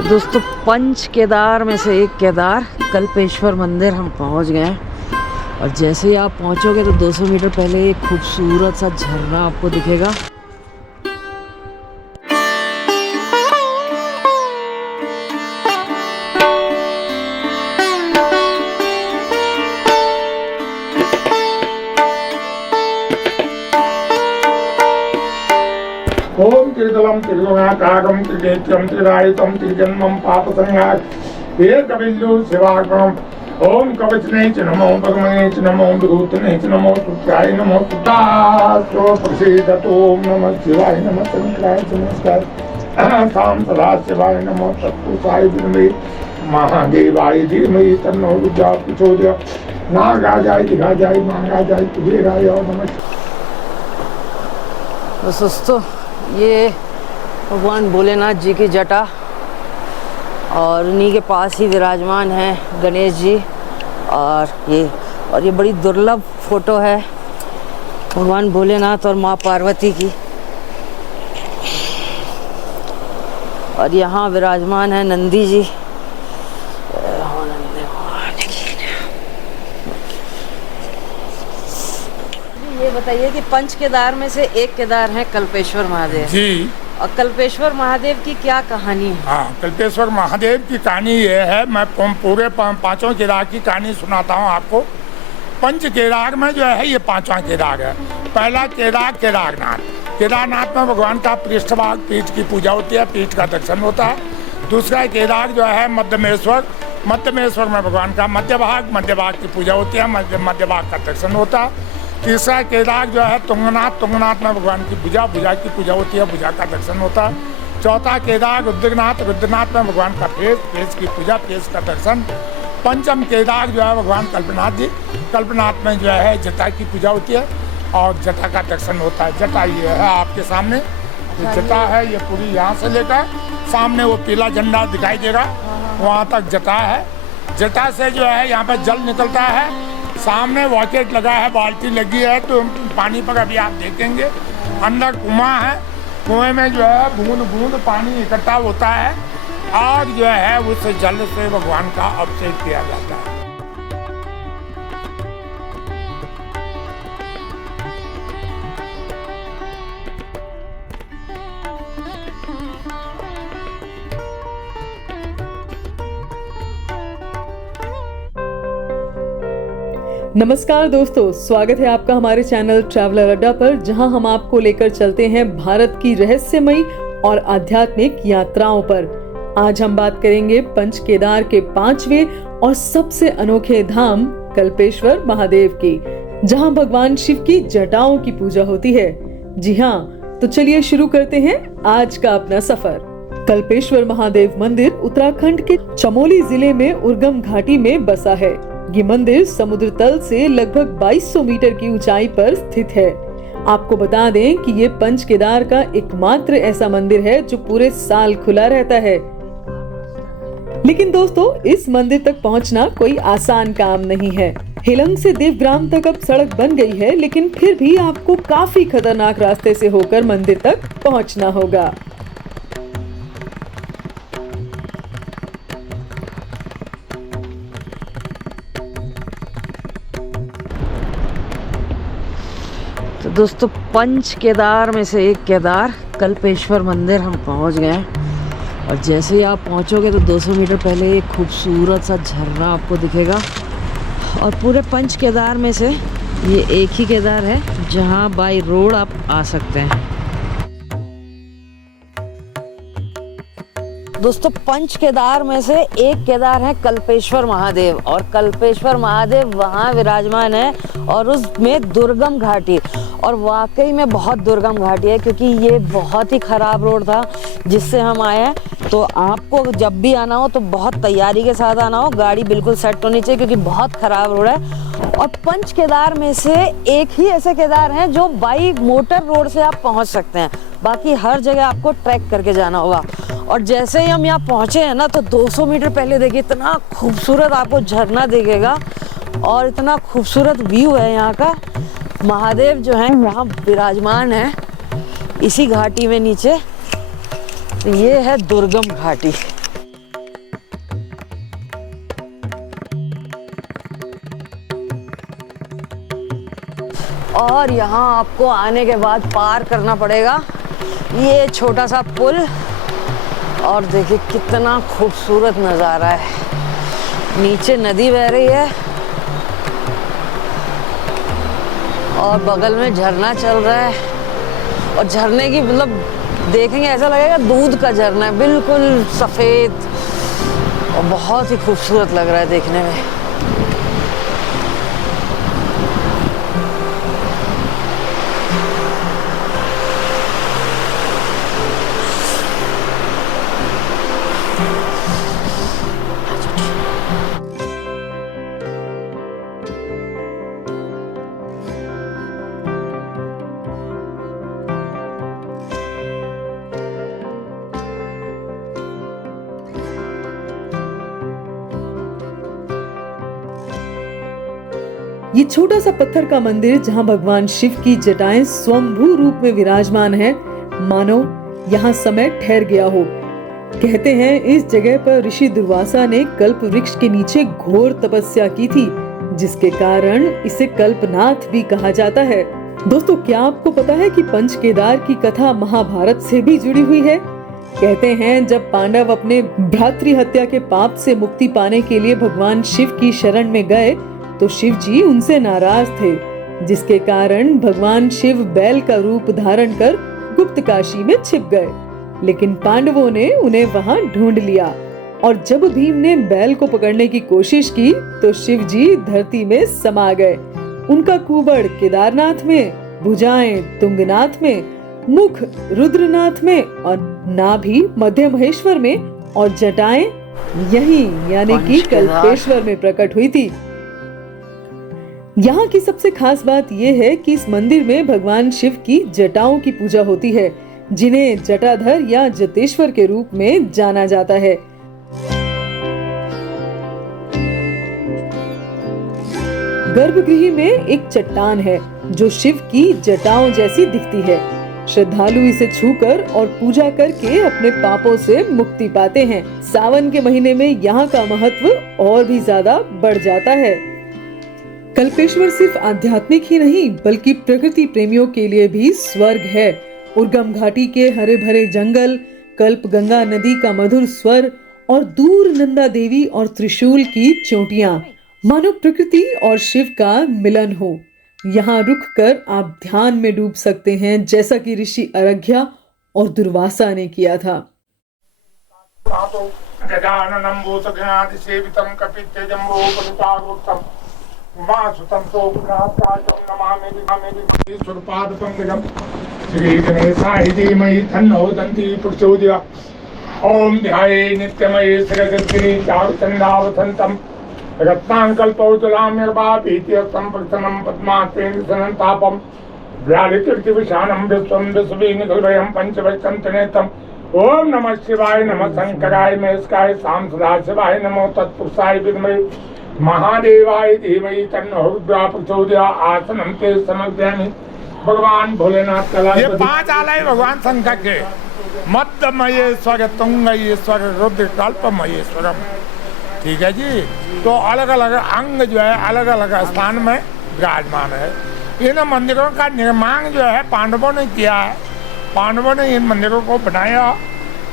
तो दोस्तों पंच केदार में से एक केदार कल्पेश्वर मंदिर हम पहुंच गए हैं। और जैसे ही आप पहुंचोगे तो 200 मीटर पहले एक खूबसूरत सा झरना आपको दिखेगा। ओम त्रिदलम त्रिगुणाकारम त्रिनेत्रम त्रिरायितम त्रिजन्मम पापसंहार हे कविल्लु शिवागम ओम कवचने च नमो भगवने च नमो विभूतने च नमो शुक्राय नमो शुद्धास्त्रो प्रसीदतो ओम नमः शिवाय नमः शंकराय नमस्कार साम सदा शिवाय नमो तत्पुरुषाय विद्महे महादेवाय धीमहि तन्नो विद्यात् प्रचोदयात् नागाजाय दिगाजाय मागाजाय कुबेराय नमः। दोस्तों ये भगवान भोलेनाथ जी की जटा और उन्हीं के पास ही विराजमान है गणेश जी। और ये बड़ी दुर्लभ फोटो है भगवान भोलेनाथ और माँ पार्वती की। और यहाँ विराजमान है नंदी जी। ये बताइए कि पंच केदार में से एक केदार है कल्पेश्वर महादेव जी। और कल्पेश्वर महादेव की क्या कहानी है? हाँ, कल्पेश्वर महादेव की कहानी ये है, मैं पूरे पांचों केदार की कहानी सुनाता हूँ आपको। पंच केदार में जो है ये पांचवा केदार है। पहला केदार केदारनाथ। केदारनाथ में भगवान का पृष्ठभाग पीठ की पूजा होती है, पीठ का दर्शन होता है। दूसरा केदार जो है मध्यमेश्वर। मध्यमेश्वर में भगवान का मध्य भाग की पूजा होती है, मध्य भाग का दर्शन होता है। तीसरा केदार जो है तुंगनाथ। तुंगनाथ में भगवान की भुजा की पूजा होती है, भुजा का दर्शन होता है। चौथा केदार रुद्रनाथ। रुद्रनाथ में भगवान का फेस की पूजा, फेस का दर्शन। पंचम केदार जो है भगवान कल्पनाथ जी। कल्पनाथ में जो है जटा की पूजा होती है और जटा का दर्शन होता है। जटा ये है आपके सामने, जटा है ये पूरी, यहाँ से लेकर सामने वो पीला झंडा दिखाई देगा वहाँ तक जटा है। जटा से जो है यहाँ पर जल निकलता है। सामने वॉकेट लगा है, बाल्टी लगी है, तो पानी पर अभी आप देखेंगे। अंदर कुआं है, कुएं में जो है बूंद बूंद पानी इकट्ठा होता है और जो है उस जल से भगवान का अभिषेक किया जाता है। नमस्कार दोस्तों, स्वागत है आपका हमारे चैनल ट्रैवलर अड्डा पर, जहां हम आपको लेकर चलते हैं भारत की रहस्यमयी और आध्यात्मिक यात्राओं पर। आज हम बात करेंगे पंच केदार के पांचवें और सबसे अनोखे धाम कल्पेश्वर महादेव की, जहां भगवान शिव की जटाओं की पूजा होती है। जी हाँ, तो चलिए शुरू करते हैं आज का अपना सफर। कल्पेश्वर महादेव मंदिर उत्तराखंड के चमोली जिले में उर्गम घाटी में बसा है। ये मंदिर समुद्र तल से लगभग 2200 मीटर की ऊंचाई पर स्थित है। आपको बता दें कि ये पंच केदार का एकमात्र ऐसा मंदिर है जो पूरे साल खुला रहता है। लेकिन दोस्तों, इस मंदिर तक पहुंचना कोई आसान काम नहीं है। हेलंग से देवग्राम तक अब सड़क बन गई है, लेकिन फिर भी आपको काफी खतरनाक रास्ते से होकर मंदिर तक पहुंचना होगा। तो दोस्तों पंच केदार में से एक केदार कल्पेश्वर मंदिर हम पहुंच गए हैं। और जैसे ही आप पहुंचोगे तो 200 मीटर पहले एक खूबसूरत सा झरना आपको दिखेगा। और पूरे पंच केदार में से ये एक ही केदार है जहां बाय रोड आप आ सकते हैं। दोस्तों पंच केदार में से एक केदार है कल्पेश्वर महादेव। और कल्पेश्वर महादेव वहाँ विराजमान है और उसमें दुर्गम घाटी, और वाकई में बहुत दुर्गम घाटी है, क्योंकि ये बहुत ही ख़राब रोड था जिससे हम आए हैं। तो आपको जब भी आना हो तो बहुत तैयारी के साथ आना हो, गाड़ी बिल्कुल सेट होनी चाहिए क्योंकि बहुत ख़राब रोड है। और पंच केदार में से एक ही ऐसे केदार हैं जो बाई मोटर रोड से आप पहुँच सकते हैं, बाकी हर जगह आपको ट्रैक करके जाना होगा। और जैसे ही हम यहाँ पहुँचे हैं ना, तो 200 मीटर पहले देखिए इतना खूबसूरत आपको झरना दिखेगा और इतना खूबसूरत व्यू है यहाँ का। महादेव जो है यहाँ विराजमान है इसी घाटी में नीचे। तो ये है दुर्गम घाटी। और यहाँ आपको आने के बाद पार करना पड़ेगा ये छोटा सा पुल। और देखिए कितना खूबसूरत नज़ारा है, नीचे नदी बह रही है और बगल में झरना चल रहा है। और झरने की मतलब देखेंगे ऐसा लगेगा दूध का झरना है, बिल्कुल सफ़ेद और बहुत ही खूबसूरत लग रहा है देखने में। ये छोटा सा पत्थर का मंदिर जहाँ भगवान शिव की जटाएं स्वयंभू रूप में विराजमान है, मानो यहाँ समय ठहर गया हो। कहते हैं इस जगह पर ऋषि दुर्वासा ने कल्प वृक्ष के नीचे घोर तपस्या की थी, जिसके कारण इसे कल्पनाथ भी कहा जाता है। दोस्तों, क्या आपको पता है कि पंच केदार की कथा महाभारत से भी जुड़ी हुई है? कहते हैं जब पांडव अपने भ्रातृ हत्या के पाप से मुक्ति पाने के लिए भगवान शिव की शरण में गए तो शिव जी उनसे नाराज थे, जिसके कारण भगवान शिव बैल का रूप धारण कर गुप्त काशी में छिप गए। लेकिन पांडवों ने उन्हें वहां ढूंढ लिया और जब भीम ने बैल को पकड़ने की कोशिश की तो शिव जी धरती में समा गए। उनका कुबड़ केदारनाथ में, भुजाएं तुंगनाथ में, मुख रुद्रनाथ में और नाभि मध्य महेश्वर में और जटाएं यहीं यानी कि कल्पेश्वर में प्रकट हुई थी। यहाँ की सबसे खास बात यह है कि इस मंदिर में भगवान शिव की जटाओं की पूजा होती है, जिन्हें जटाधर या जटेश्वर के रूप में जाना जाता है। गर्भगृह में एक चट्टान है जो शिव की जटाओं जैसी दिखती है। श्रद्धालु इसे छूकर और पूजा करके अपने पापों से मुक्ति पाते हैं। सावन के महीने में यहाँ का महत्व और भी ज्यादा बढ़ जाता है। कल्पेश्वर सिर्फ आध्यात्मिक ही नहीं बल्कि प्रकृति प्रेमियों के लिए भी स्वर्ग है। उर्गम घाटी के हरे भरे जंगल, कल्प गंगा नदी का मधुर स्वर और दूर नंदा देवी और त्रिशूल की चोटियां, मानो प्रकृति और शिव का मिलन हो। यहाँ रुक कर आप ध्यान में डूब सकते हैं, जैसा कि ऋषि अर्घ्या और दुर्वासा ने किया था। श्री गणेशाय धीमहि तन्नो दन्ति प्रचोदयात्। ओम ध्याये नित्यमये सरगद्गिरि चारुचन्द्रावसन्तं रत्नाङ्कल्पौतुलां निर्वापीत्यर्थं प्रसन्नं पद्मासेन सनन्तापं व्याधिकीर्तिविशानं विश्वं विश्वविनिर्भयं पंचवैकन्तनेत्रम्। ओम नमः शिवाय नमः शंकराय महेशाय शाम सदाशिवाय नमो तत्पुरुषाय विद्महे महादेवाय धीमहि तन्नो रुद्रः प्रचोदयात्। आसनं ते समर्पयामि। भगवान भोलेनाथ का ये 5 आलय भगवान शंकर के मध्य महेश्वर, तुंगेश्वर, रुद्र, कल्प महेश्वरम। ठीक है जी। तो अलग अलग अंग जो है अलग अलग स्थान में विराजमान है। इन मंदिरों का निर्माण जो है पांडवों ने किया है। पांडवों ने इन मंदिरों को बनाया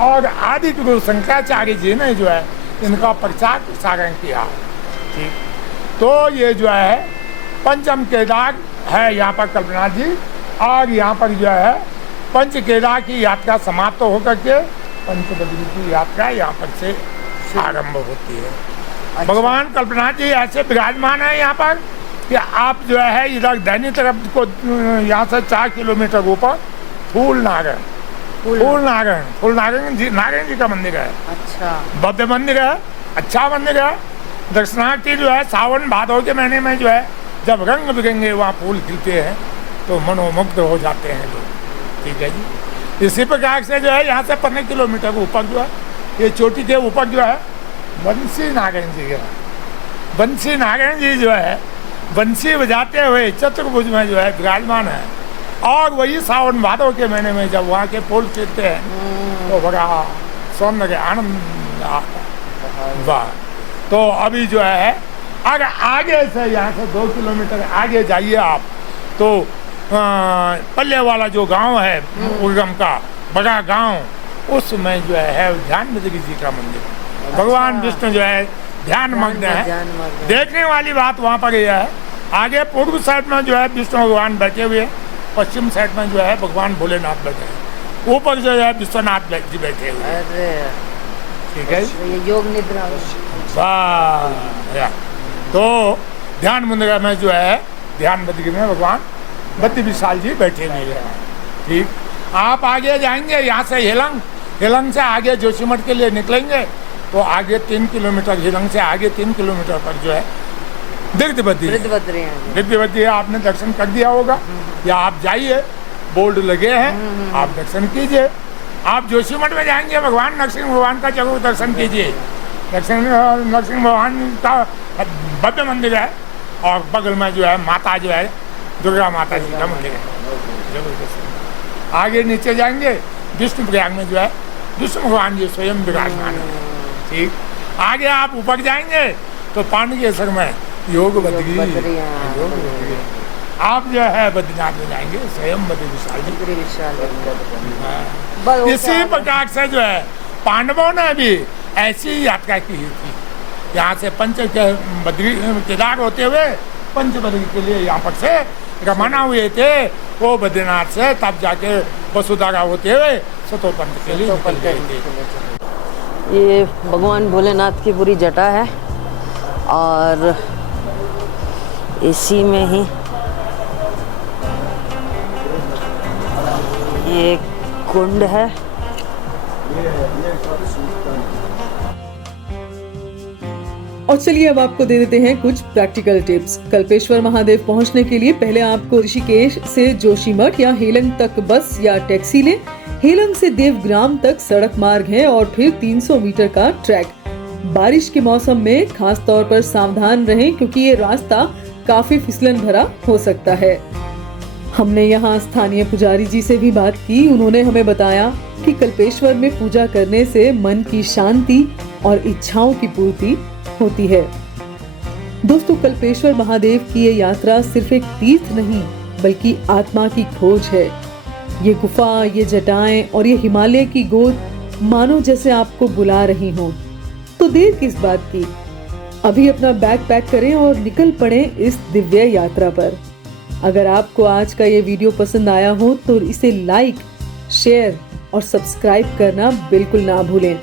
और आदि गुरु शंकराचार्य जी ने जो है इनका प्रचार प्रसारण किया। ठीक, तो ये जो है पंचम केदार है यहाँ पर कल्पनाथ जी। और यहाँ पर जो है पंच केदार की यात्रा समाप्त होकर के पंचबद्री की यात्रा यहाँ पर से आरंभ होती है। अच्छा। भगवान कल्पनाथ जी ऐसे विराजमान है यहाँ पर कि आप जो है इधर दैनी तरफ को यहाँ से 4 किलोमीटर ऊपर फूल नारायण जी का मंदिर है। अच्छा, भव्य मंदिर है, अच्छा मंदिर है। दर्शनार्थी जो है सावन भादौ के महीने में जो है जब रंग बिरंगे वहाँ फूल खिलते हैं तो मनोमुग्ध हो जाते हैं लोग। ठीक है जी। इसी प्रकार से जो है यहाँ से 15 किलोमीटर ऊपर जो है ये चोटी के ऊपर जो है बंसी नारायण जी है। बंसी नारायण जी जो है बंसी बजाते हुए चतुर्भुज में जो है विराजमान है। और वही सावन भादौ के महीने में जब वहाँ के फूल खिलते हैं तो बड़ा सौंदर्य आनंद आता है। तो अभी जो है अगर आगे से यहाँ से 2 किलोमीटर आगे जाइए आप तो पल्ले वाला जो गांव है उर्गम का बड़ा गांव, उसमें जो है ध्यान बद्री जी का मंदिर। भगवान विष्णु जो है ध्यान मग्न है। देखने वाली बात वहाँ पर यह है, आगे पूर्व साइड में जो है विष्णु भगवान बैठे हुए हैं, पश्चिम साइड में जो है भगवान भोलेनाथ बैठे हैं, ऊपर जो है विश्वनाथ जी बैठे हुए हैं। अरे ठीक है, ये योग निद्रा वाह। तो ध्यान मुद्रा में जो है ध्यान बद्री में भगवान बद्री विशाल जी बैठे हुए हैं। ठीक, आप आगे जाएंगे यहाँ से हिलंग से आगे जोशीमठ के लिए निकलेंगे तो आगे 3 किलोमीटर, हिलंग से आगे 3 किलोमीटर पर जो है गिरधि बद्री आपने दर्शन कर दिया होगा, या आप जाइए, बोर्ड लगे हैं, आप दर्शन कीजिए। आप जोशीमठ में जाएंगे, भगवान नरसिंह भगवान का जरूर दर्शन कीजिए। नरसिंह भगवान का भव्य मंदिर है और बगल में जो है माता जो है दुर्गा माता जी का मंदिर है, जरूर दर्शन। आगे नीचे जाएंगे, विष्णु प्रयाग में जो है विष्णु भगवान जी स्वयं विराजमान है। ठीक, आगे आप ऊपर जाएंगे तो पांडुकेश्वर में योग बद्री, आप जो है बद्रीनाथ में जाएंगे स्वयं बद्री विशाल जी। इसी प्रकार से जो है पांडवों ने भी ऐसी यात्रा की थी, यहाँ से बद्री केदार होते हुए पंच बद्री के लिए यहाँ पर से रवाना हुए थे वो बद्रीनाथ से, तब जाके वसुधारा होते हुए सतोपंथ के लिए निकल गए थे। ये भगवान भोलेनाथ की पूरी जटा है और इसी में ही ये कुंड है। और चलिए अब आपको दे देते हैं कुछ प्रैक्टिकल टिप्स। कल्पेश्वर महादेव पहुंचने के लिए पहले आपको ऋषिकेश से जोशीमठ या हेलंग तक बस या टैक्सी लें। हेलंग से देवग्राम तक सड़क मार्ग है और फिर 300 मीटर का ट्रैक। बारिश के मौसम में खास तौर पर सावधान रहें क्योंकि ये रास्ता काफी फिसलन भरा हो सकता है। हमने यहाँ स्थानीय पुजारी जी से भी बात की। उन्होंने हमें बताया कि कल्पेश्वर में पूजा करने से मन की शांति और इच्छाओं की पूर्ति होती है। दोस्तों, कल्पेश्वर महादेव की ये यात्रा सिर्फ एक तीर्थ नहीं बल्कि आत्मा की खोज है। ये गुफा, ये जटाएं और ये हिमालय की गोद मानो जैसे आपको बुला रही हों। तो देर किस बात की, अभी अपना बैग पैक करें और निकल पड़े इस दिव्य यात्रा पर। अगर आपको आज का ये वीडियो पसंद आया हो तो इसे लाइक, शेयर और सब्सक्राइब करना बिल्कुल ना भूलें।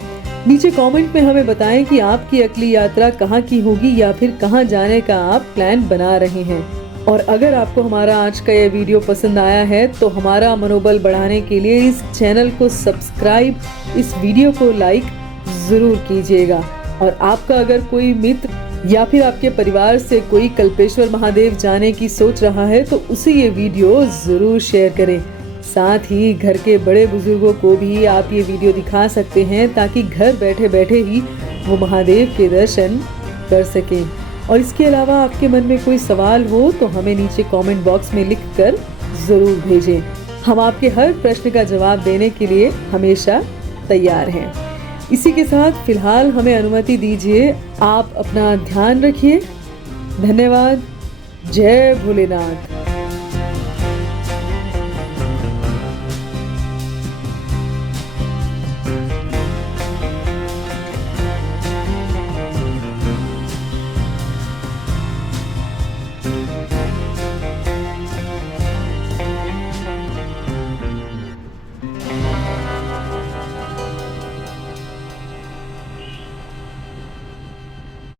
नीचे कमेंट में हमें बताएं कि आपकी अगली यात्रा कहाँ की होगी या फिर कहाँ जाने का आप प्लान बना रहे हैं। और अगर आपको हमारा आज का ये वीडियो पसंद आया है तो हमारा मनोबल बढ़ाने के लिए इस चैनल को सब्सक्राइब, इस वीडियो को लाइक जरूर कीजिएगा। और आपका अगर कोई मित्र या फिर आपके परिवार से कोई कल्पेश्वर महादेव जाने की सोच रहा है तो उसे ये वीडियो जरूर शेयर करें। साथ ही घर के बड़े बुजुर्गों को भी आप ये वीडियो दिखा सकते हैं ताकि घर बैठे बैठे ही वो महादेव के दर्शन कर सकें। और इसके अलावा आपके मन में कोई सवाल हो तो हमें नीचे कमेंट बॉक्स में लिखकर जरूर भेजें। हम आपके हर प्रश्न का जवाब देने के लिए हमेशा तैयार हैं। इसी के साथ फिलहाल हमें अनुमति दीजिए। आप अपना ध्यान रखिए। धन्यवाद। जय भोलेनाथ।